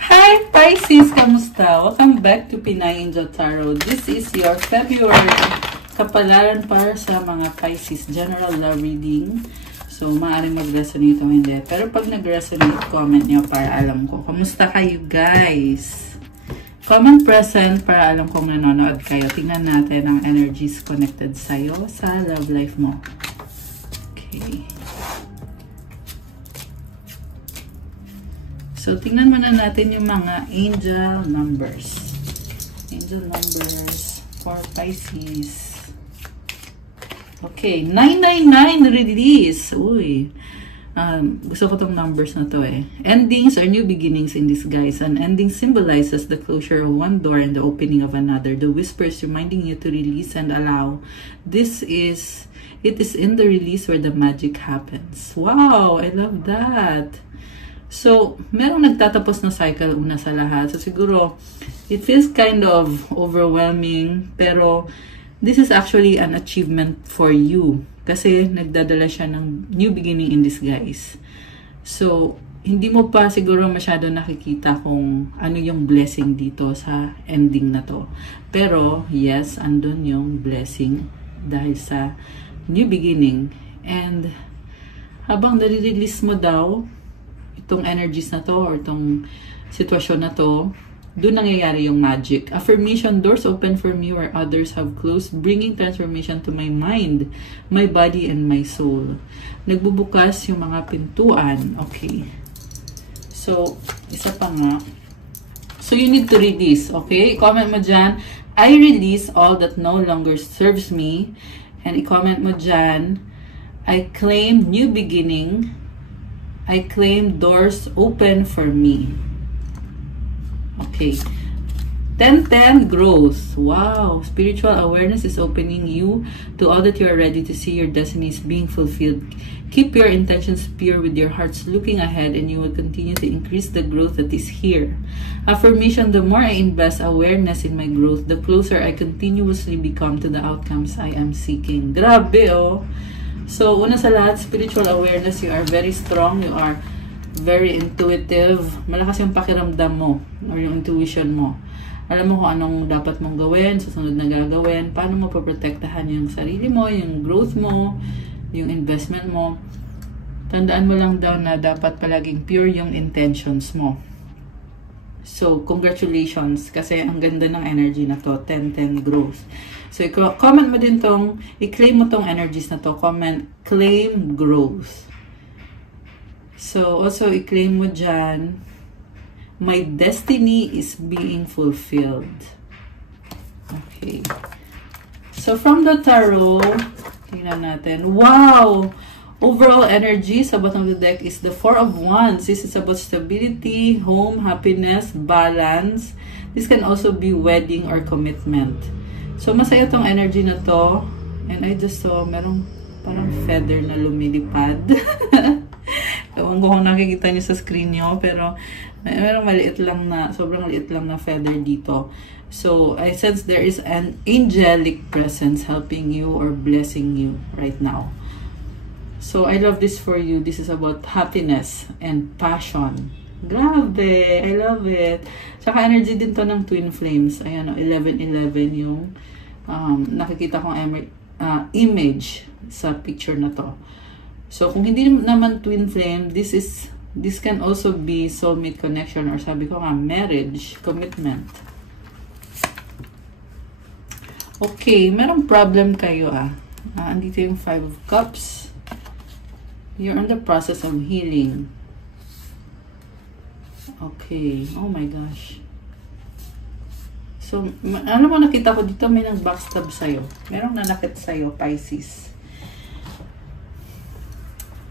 Hi Pisces! Kamusta? Welcome back to Pinay Angel Tarot. This is your February kapalaran para sa mga Pisces general love reading. So, maaaring mag-resonate o hindi. Pero pag nag-resonate, comment nyo para alam ko. Kamusta kayo guys? Comment present para alam kong nanonood kayo. Tingnan natin ang energies connected sa'yo sa love life mo. Okay. So, tingnan muna natin yung mga angel numbers. Angel numbers for Pisces. Okay, 999 release. Uy. Gusto ko tong numbers na to eh. Endings are new beginnings in disguise. An ending symbolizes the closure of one door and the opening of another. The whispers reminding you to release and allow. It is in the release where the magic happens. Wow, I love that. So, merong nagtatapos na cycle una sa lahat. So, siguro, it feels kind of overwhelming. Pero, this is actually an achievement for you. Kasi, nagdadala siya ng new beginning in disguise. So, hindi mo pa siguro masyado nakikita kung ano yung blessing dito sa ending na to. Pero, yes, andun yung blessing dahil sa new beginning. And, habang nare-release mo daw, itong energies na to or itong sitwasyon na to, doon nangyayari yung magic. Affirmation, doors open for me where others have closed, bringing transformation to my mind, my body, and my soul. Nagbubukas yung mga pintuan. Okay. So, isa pa nga. So, you need to release. Okay? I-comment mo dyan, I release all that no longer serves me. And i-comment mo dyan, I claim new beginning. I claim doors open for me. Okay. 10-10 growth. Wow. Spiritual awareness is opening you to all that you are ready to see. Your destiny is being fulfilled. Keep your intentions pure with your hearts looking ahead and you will continue to increase the growth that is here. Affirmation, the more I invest awareness in my growth, the closer I continuously become to the outcomes I am seeking. Grabe oh. So, una sa lahat, spiritual awareness, you are very strong, you are very intuitive, malakas yung pakiramdam mo, or yung intuition mo. Alam mo kung anong dapat mong gawin, susunod na gagawin, paano mo paprotektahan yung sarili mo, yung growth mo, yung investment mo. Tandaan mo lang daw na dapat palaging pure yung intentions mo. So, congratulations, kasi ang ganda ng energy na to, 10-10 growth. So, comment mo din tong, i-claim mo tong energies na to. Comment, claim growth. So, also, i-claim mo dyan, my destiny is being fulfilled. Okay. So, from the tarot, tingnan natin. Wow! Overall energy sa bottom of the deck is the Four of Wands. This is about stability, home, happiness, balance. This can also be wedding or commitment. So, masaya tong energy na to. And I just saw, merong parang feather na lumilipad. Ewan ko kung nakikita nyo sa screen nyo. Pero, merong maliit lang na, sobrang maliit lang na feather dito. So, I sense there is an angelic presence helping you or blessing you right now. So, I love this for you. This is about happiness and passion. Grabe! I love it. Tsaka energy din to ng twin flames. Ayan o, 11-11 yung nakikita kong image sa picture na to. So, kung hindi naman twin flame, this can also be soulmate connection or sabi ko nga, marriage, commitment. Okay, merong problem kayo andito yung 5 of Cups. You're in the process of healing. Okay. Oh my gosh. So, alam mo, nakita ko dito may nang backstab sa'yo. Merong nanakit sa'yo, Pisces.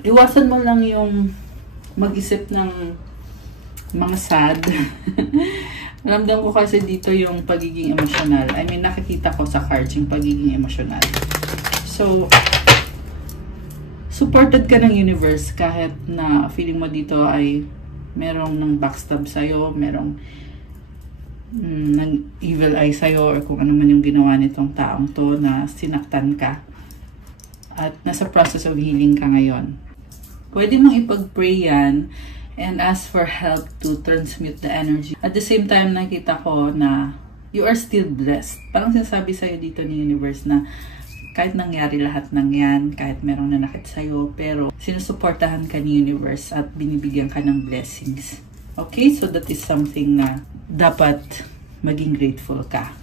Iwasan mo lang yung mag-isip ng mga sad. Ramdam ko kasi dito yung pagiging emosyonal. I mean, nakikita ko sa cards yung pagiging emosyonal. So, supported ka ng universe kahit na feeling mo dito ay merong nang backstab sa'yo, merong ng evil eye sa'yo or kung ano man yung ginawa nitong taong to na sinaktan ka. At nasa process of healing ka ngayon. Pwede mong ipag-pray yan and ask for help to transmute the energy. At the same time, nakita ko na you are still blessed. Parang sinasabi sa'yo dito ni universe na kahit nangyari lahat ng yan, kahit merong nanakit sa'yo, pero sinusuportahan ka ni universe at binibigyan ka ng blessings. Okay? So that is something na dapat maging grateful ka.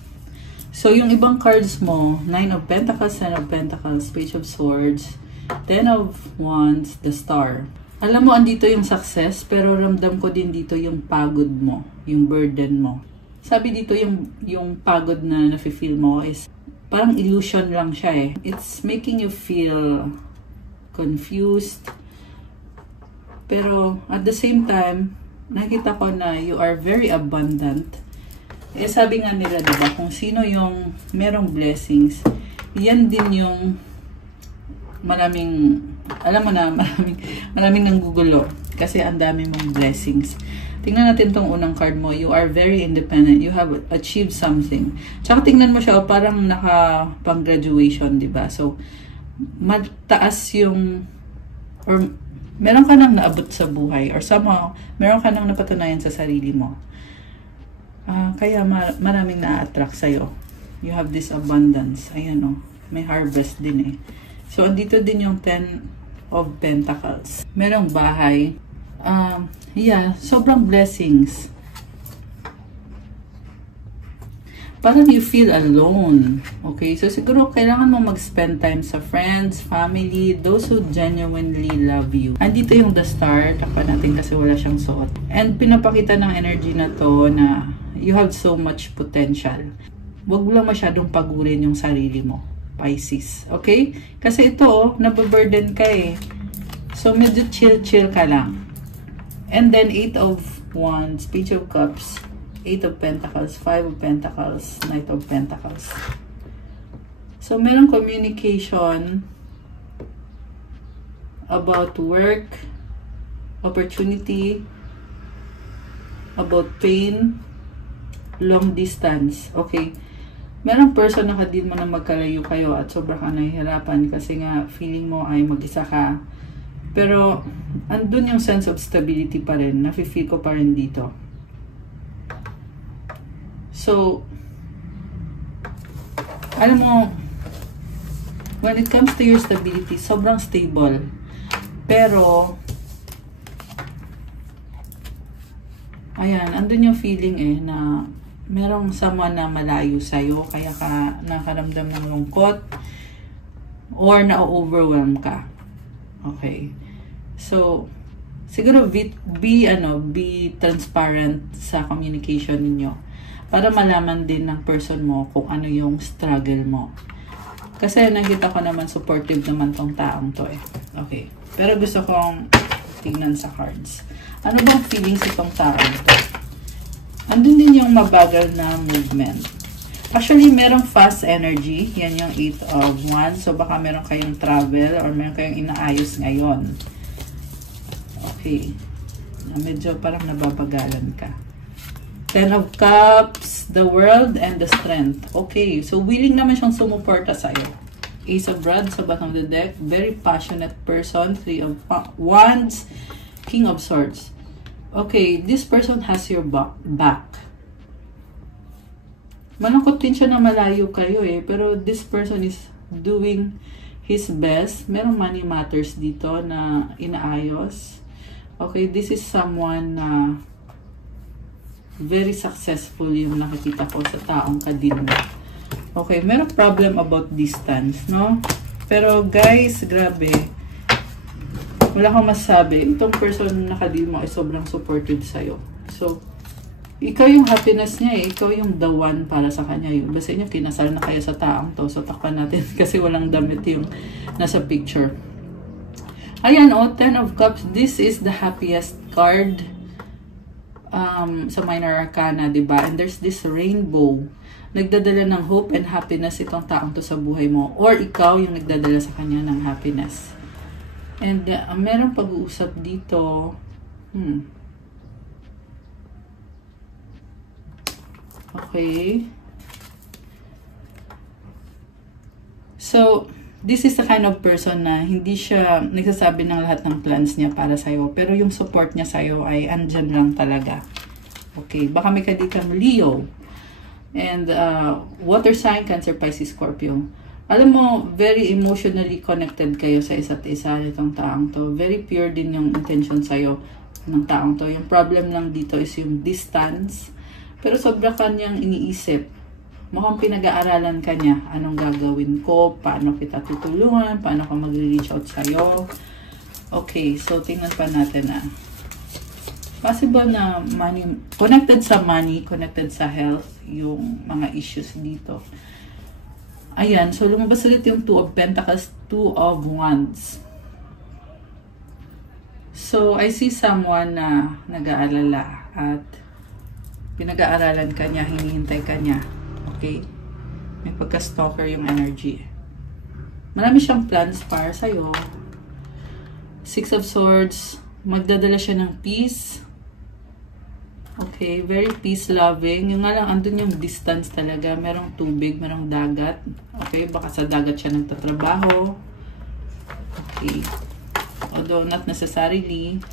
So yung ibang cards mo, 9 of Pentacles, 10 of Pentacles, Page of Swords, 10 of Wands, the Star. Alam mo, andito yung success, pero ramdam ko din dito yung pagod mo, yung burden mo. Sabi dito yung pagod na nafe-feel mo is parang illusion lang siya eh. It's making you feel confused. Pero at the same time, nakita ko na you are very abundant. Eh sabi nga nila, diba, kung sino yung merong blessings, yan din yung maraming, alam mo na, maraming nanggugulo. Kasi ang dami mong blessings. Tingnan natin tong unang card mo. You are very independent. You have achieved something. Tsaka tingnan mo siya, parang naka-pang-graduation, diba? So, mataas yung, or meron ka nang naabot sa buhay, or somehow, meron ka nang napatunayan sa sarili mo. Kaya maraming na-attract sa'yo. You have this abundance. Ayan o. May harvest din eh. So, andito din yung 10 of Pentacles. Merong bahay. Yeah, sobrang blessings. Parang you feel alone. Okay? So, siguro kailangan mo mag-spend time sa friends, family, those who genuinely love you. Andito yung the Star. Takpan natin kasi wala siyang suot. And pinapakita ng energy na to na you have so much potential. Huwag lang masyadong pagurin yung sarili mo. Pisces. Okay? Kasi ito, nababurden ka eh. So, medyo chill-chill ka lang. And then, 8 of Wands, Page of Cups, 8 of Pentacles, 5 of Pentacles, Knight of Pentacles. So, merong communication about work, opportunity, about pain, long distance. Okay? Merong person na kadil mo na magkalayo kayo at sobra ka nahihirapan kasi nga feeling mo ay mag-isa ka. Pero, andun yung sense of stability pa rin. Nafe-feel ko pa rin dito. So, alam mo, when it comes to your stability, sobrang stable. Pero, ayan, andun yung feeling eh na merong someone na malayo sa'yo, kaya ka nakaramdam ng lungkot or na-overwhelm ka. Okay. So, siguro be transparent sa communication ninyo para malaman din ng person mo kung ano yung struggle mo. Kasi nakita ko naman supportive naman tong taong to eh. Okay. Pero gusto kong tingnan sa cards. Ano bang feelings itong taong to? Andun din yung mabagal na movement. Actually, merong fast energy. Yan yung 8 of Wands. So, baka meron kayong travel or meron kayong inaayos ngayon. Okay. Medyo parang nababagalan ka. 10 of Cups, the World, and the Strength. Okay. So, willing naman siyang sumuporta sa'yo. Ace of Rods sa bottom of the deck. Very passionate person. 3 of Wands. King of Swords. Okay, this person has your back. Malungkot din siya na malayo kayo eh. Pero this person is doing his best. Merong money matters dito na inaayos. Okay, this is someone na very successful yung nakikita ko sa taong kadil mo. Okay, merong problem about distance, no? Pero guys, grabe. Wala kang masabi. Itong person na nakadil mo ay sobrang supportive sa'yo. So, ikaw yung happiness niya eh. Ikaw yung the one para sa kanya. Yung basta niyo, kinasal na kayo sa taong to. So, takpan natin kasi walang damit yung nasa picture. Ayan, 10 of Cups. This is the happiest card sa Minor Arcana, diba? And there's this rainbow. Nagdadala ng hope and happiness itong taong to sa buhay mo. Or ikaw yung nagdadala sa kanya ng happiness. And merong pag-uusap dito. Okay. So, this is the kind of person na hindi siya nagsasabi ng lahat ng plans niya para sa'yo. Pero yung support niya sa'yo ay andyan lang talaga. Okay, baka may kadikang Leo. And water sign, Cancer, Pisces, Scorpio. Alam mo, very emotionally connected kayo sa isa't isa nitong taong to. Very pure din yung intention sa'yo ng taong to. Yung problem lang dito is yung distance. Pero sobra kanyang iniisip. Mukhang pinag-aaralan ka niya. Anong gagawin ko? Paano kita tutulungan? Paano ka mag-reach out sa'yo? Okay, so tingnan pa natin possible na money, connected sa money, connected sa health, yung mga issues dito. Ayan, so lumabas ulit yung 2 of Pentacles, 2 of Wands. So, I see someone na nag-aalala at pinag-aaralan ka niya, hinihintay ka niya. Okay? May pagka-stalker yung energy. Marami siyang plans para sa'yo. 6 of Swords. Magdadala siya ng peace. Okay, very peace-loving. Yung nga lang, andun yung distance talaga. Merong tubig, merong dagat. Okay, baka sa dagat siya nagtatrabaho. Okay. Although, not necessarily.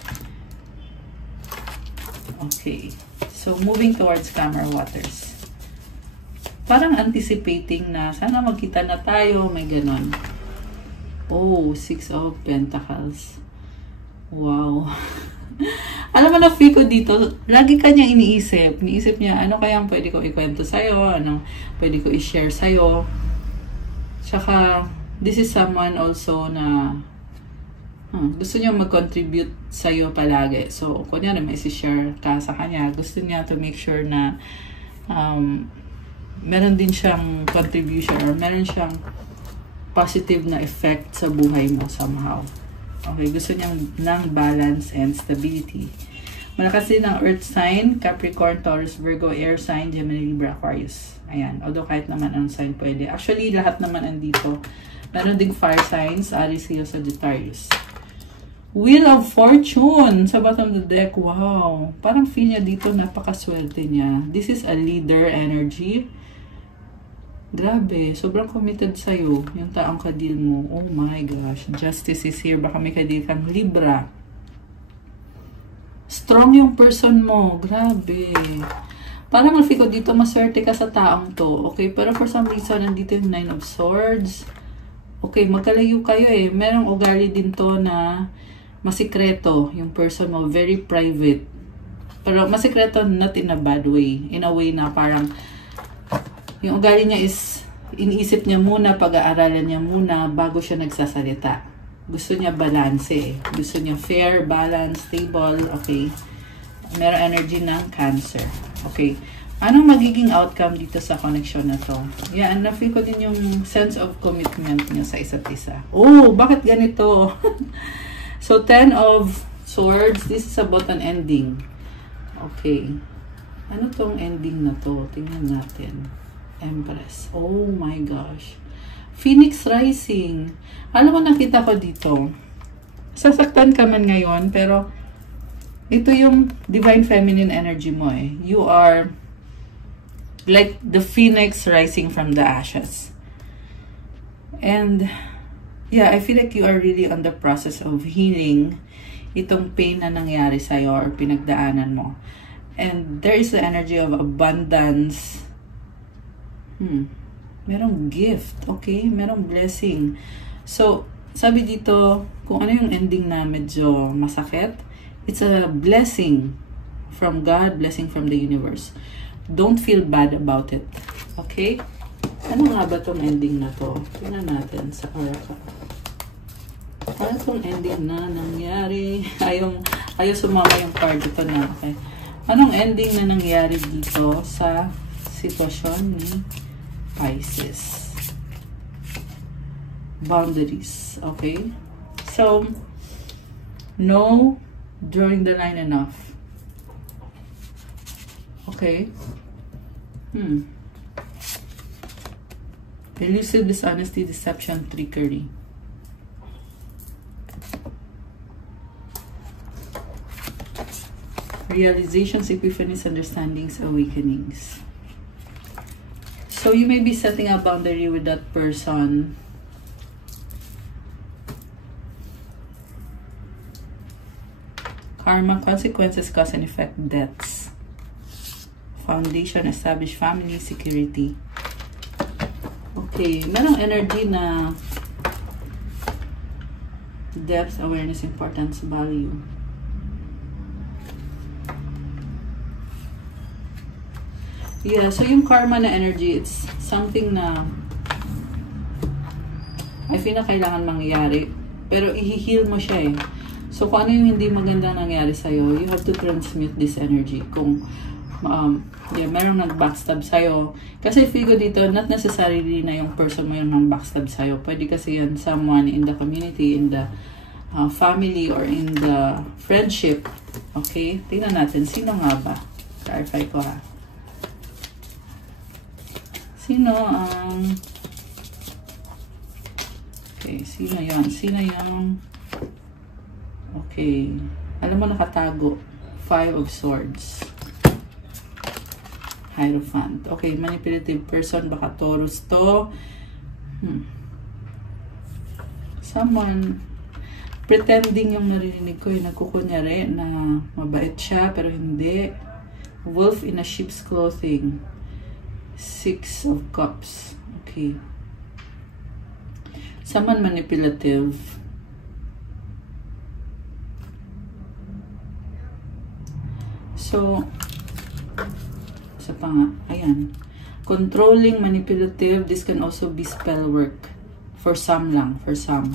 Okay. So, moving towards Camera Waters. Parang anticipating na, sana magkita na tayo, may ganon. Oh, 6 of Pentacles. Wow. Alam mo na, feel ko dito, lagi kanya iniisip. Iniisip niya, ano kayang pwede ko ikwento sa'yo? Ano pwede ko i-share sa'yo? Tsaka, this is someone also na gusto niya mag-contribute sa'yo palagi. So, kunyari may isi-share ka sa kanya. Gusto niya to make sure na meron din siyang contribution or meron siyang positive na effect sa buhay mo somehow. Okay, gusto niya ng balance and stability. Malakas din ang Earth sign, Capricorn, Taurus, Virgo, Air sign, Gemini, Libra, Aquarius. Ayan, although kahit naman ang sign pwede. Actually, lahat naman andito. Meron ding fire signs, Aries, Leo, Sagittarius. Wheel of Fortune sa bottom of the deck. Wow. Parang feel niya dito, napakaswerte niya. This is a leader energy. Grabe, sobrang committed sa'yo yung taong kadil mo. Oh my gosh, justice is here. Baka may kadil kang Libra. Strong yung person mo. Grabe. Parang ang feel ko dito, maswerte ka sa taong to. Okay, pero for some reason, nandito yung 9 of Swords. Okay, magkalayo kayo eh. Merong ugali din to na masikreto yung person mo. Very private. Pero masikreto not in a bad way. In a way na parang yung ugali niya is, iniisip niya muna, pag-aaralan niya muna, bago siya nagsasalita. Gusto niya balance eh. Gusto niya fair, balance, stable, okay. Meron energy ng Cancer. Okay. Anong magiging outcome dito sa connection na to? Yan, na-feel ko din yung sense of commitment niya sa isa't isa. Oh, bakit ganito? So, 10 of Swords, this is about an ending. Okay. Ano tong ending na to? Tingnan natin. Empress. Oh my gosh. Phoenix Rising. Alam mo, nakita ko dito. Sasaktan ka man ngayon, pero ito yung Divine Feminine energy mo eh. You are like the Phoenix rising from the ashes. And yeah, I feel like you are really on the process of healing itong pain na nangyari sa'yo or pinagdaanan mo. And there is the energy of abundance. Merong gift, okay? Merong blessing. So, sabi dito, kung ano yung ending na medyo masakit, it's a blessing from God, blessing from the universe. Don't feel bad about it. Okay? Ano nga ba tong ending na to? Tingnan natin sa oracle. Ano tong ending na nangyari? Ayaw sumama yung card ito na. Okay? Anong ending na nangyari dito sa sitwasyon ni Pisces? Boundaries. Okay? So, no during the 9 enough. Okay? Elusive, dishonesty, deception, trickery. Realizations, epiphanies, understandings, awakenings. So, you may be setting a boundary with that person. Karma, consequences, cause and effect, deaths. Foundation, established family, security. Okay, merong energy na depth, awareness, importance, value. Yeah, so yung karma na energy, it's something na I feel na kailangan mangyari. Pero i-heal mo siya eh. So kung ano yung hindi maganda nangyari sa'yo, you have to transmute this energy. Kung merong nag-backstab sa'yo. Kasi feel ko dito, not necessarily na yung person mo yung nang-backstab sa'yo. Pwede kasi yan someone in the community, in the family, or in the friendship. Okay? Tingnan natin, sino nga ba? Clarify ko ha. Sino ang... okay, sino yan? Sino yung... okay. Alam mo, nakatago. 5 of Swords. Hierophant. Okay, manipulative person. Baka Taurus to. Someone pretending yung narinig ko, yung nagkukunyari na mabait siya, pero hindi. Wolf in a sheep's clothing. 6 of Cups. Okay. Someone manipulative. So, isa pa nga, ayan. Controlling, manipulative, this can also be spell work. For some lang, for some.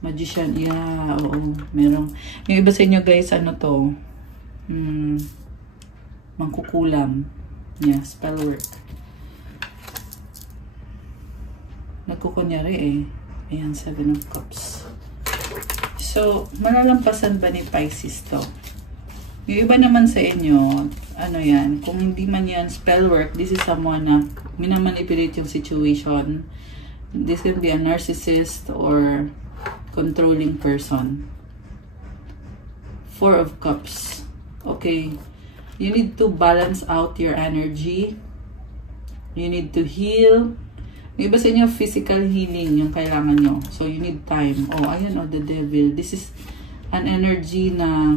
Magician, yeah, oo, merong. Yung iba sa inyo guys, ano to? Mangkukulam. Yeah, spell work. Nagkukunyari eh. Ayan, 7 of Cups. So, malalampasan ba ni Pisces to? Yung iba naman sa inyo, ano yan, kung hindi man yan spell work, this is someone na minamanipulate yung situation. This can be a narcissist or controlling person. 4 of Cups. Okay. You need to balance out your energy. You need to heal. Yung iba sa inyo, physical healing yung kailangan nyo. So, you need time. Oh, ayan, oh, the devil. This is an energy na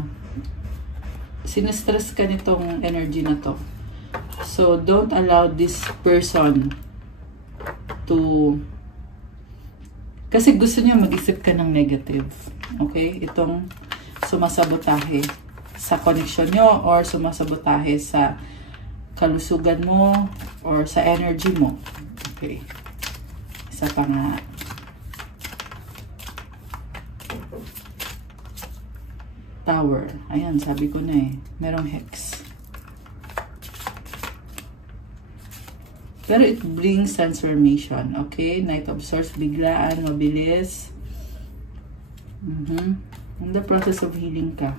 sinestress ka nitong energy na to. So, don't allow this person to... kasi gusto niya mag-isip ka ng negative. Okay? Itong sumasabotahe sa connection nyo or sumasabotahe sa kalusugan mo or sa energy mo. Okay. Isa pa nga. Tower. Ayan, sabi ko na eh. Merong hex. Pero it brings transformation. Okay? Knight of Swords, biglaan, mabilis. In the process of healing ka.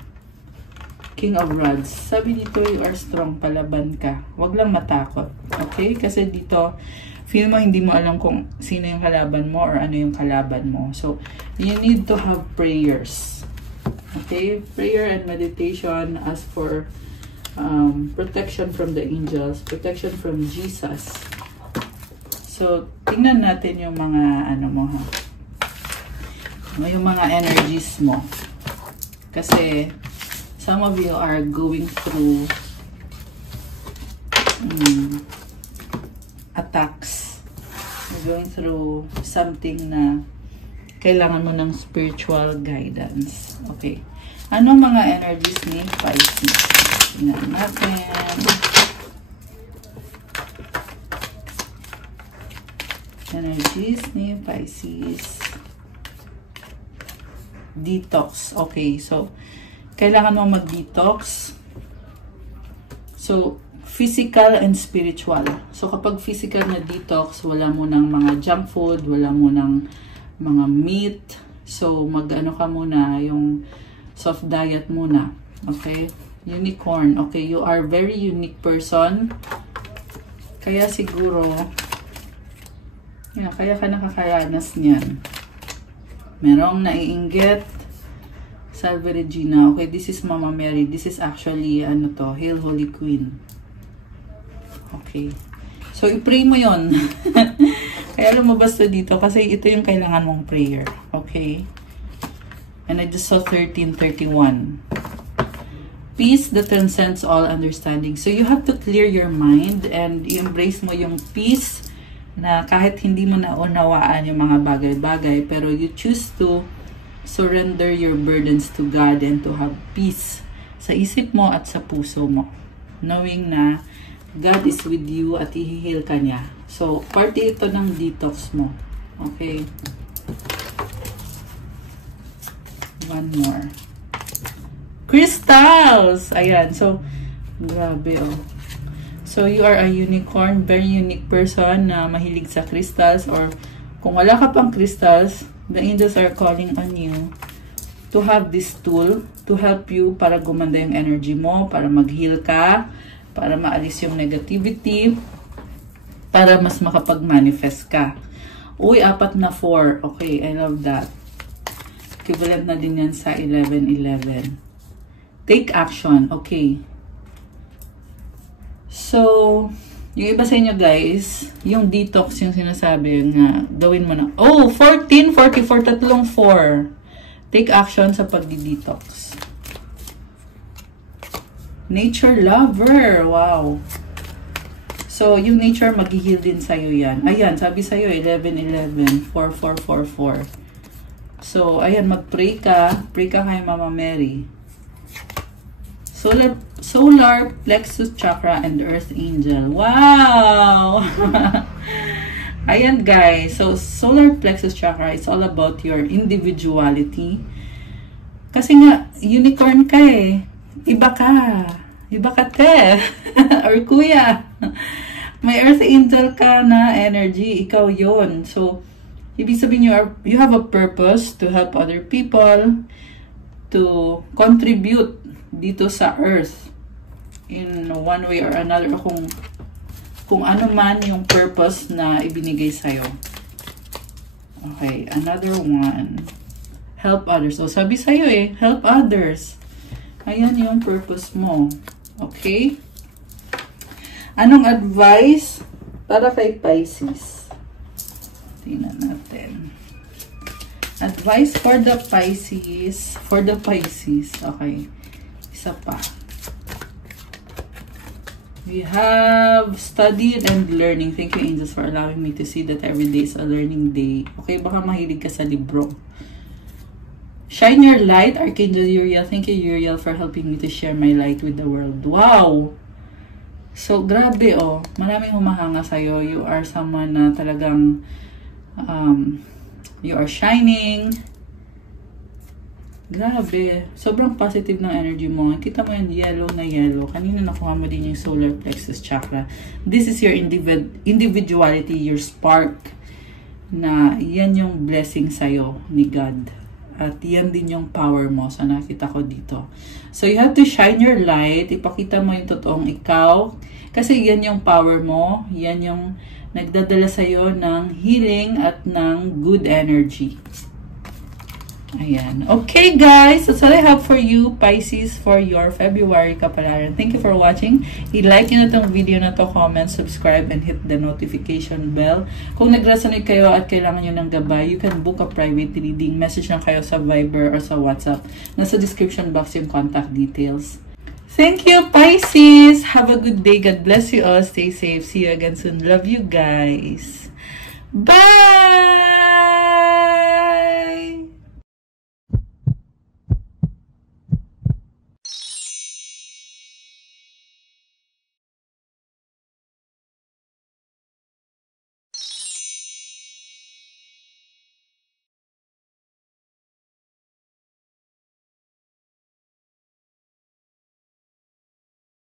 King of Rods. Sabi dito, you are strong, palaban ka. Huwag lang matakot. Okay? Kasi dito, feel mo hindi mo alam kung sino yung kalaban mo or ano yung kalaban mo. So, you need to have prayers. Okay, prayer and meditation. Ask for protection from the angels, protection from Jesus. So, tingnan natin yung mga ano mo ha. Yung mga energies mo. Kasi some of you are going through attacks. You're going through something na kailangan mo ng spiritual guidance. Okay. Ano mga energies ni Pisces? Tingnan natin. Energies ni Pisces. Detox. Okay. So, kailangan mo mag-detox. So, physical and spiritual. So, kapag physical na detox, wala mo ng mga junk food, wala mo ng mga meat. So, mag-ano ka muna, yung soft diet muna. Okay? Unicorn. Okay, you are very unique person. Kaya siguro, kaya ka nakakaranas niyan. Merong naiinggit. Salve Regina. Okay, this is Mama Mary. This is actually, ano to, Hail Holy Queen. Okay. So, i-pray mo yon. Kaya lumabas to dito kasi ito yung kailangan mong prayer. Okay? And I just saw 1331. Peace that transcends all understanding. So you have to clear your mind and i-embrace mo yung peace na kahit hindi mo naunawaan yung mga bagay-bagay, pero you choose to surrender your burdens to God and to have peace sa isip mo at sa puso mo. Knowing na God is with you at i-heal ka niya. So, parte ito ng detox mo. Okay? One more. Crystals! Ayan. So, grabe oh. So, you are a unicorn, very unique person na mahilig sa crystals, or kung wala ka pang crystals, the angels are calling on you to have this tool to help you para gumanda yung energy mo, para mag-heal ka, para maalis yung negativity, para mas makapag-manifest ka. Uy, 4 na 4. Okay, I love that. Equivalent na din yan sa 11-11. Take action. Okay. So, yung iba sa inyo guys, yung detox yung sinasabi nga, gawin mo na. Oh, 14, 44, tatlong 4. Take action sa pagdi-detox. Nature lover. Wow. So, yung nature mag-heal din sa'yo yan. Ayan, sabi sa'yo, 11-11, 4-4-4-4. So, ayan, mag-pray ka. Pray ka kay Mama Mary. Solar plexus chakra and earth angel. Wow! Ayan guys, so solar plexus chakra is all about your individuality. Kasi nga, unicorn ka eh. Iba ka. Iba ka te. Or kuya. May earth angel ka na energy. Ikaw yon. So, ibig sabihin you have a purpose to help other people, to contribute dito sa earth in one way or another, kung ano man yung purpose na ibinigay sa'yo. Okay, another one. Help others. So, sabi sa'yo eh, help others. Ayan yung purpose mo. Okay? Anong advice para kay Pisces? Tingnan natin. Advice for the Pisces. For the Pisces. Okay. Isa pa. We have studied and learning. Thank you, angels, for allowing me to see that every day is a learning day. Okay, baka mahilig ka sa libro. Shine your light, Archangel Uriel. Thank you, Uriel, for helping me to share my light with the world. Wow! So, grabe oh. Maraming humahanga sa'yo. You are someone na talagang you are shining. Grabe. Sobrang positive ng energy mo. Kita mo yung yellow na yellow. Kanina nakuha mo din yung solar plexus chakra. This is your individuality, your spark. Na yan yung blessing sa'yo ni God. At yan din yung power mo sa nakita ko dito. So, you have to shine your light. Ipakita mo yung totoong ikaw. Kasi yan yung power mo. Yan yung nagdadala sa'yo ng healing at ng good energy. Ayan. Okay, guys. That's all I have for you, Pisces, for your February kapalaran. Thank you for watching. I-like nyo na itong video na to, comment, subscribe, and hit the notification bell. Kung nag-resonate kayo at kailangan nyo ng gabay, you can book a private reading. Message lang kayo sa Viber or sa WhatsApp. Nasa description box yung contact details. Thank you, Pisces. Have a good day. God bless you all. Stay safe. See you again soon. Love you guys. Bye!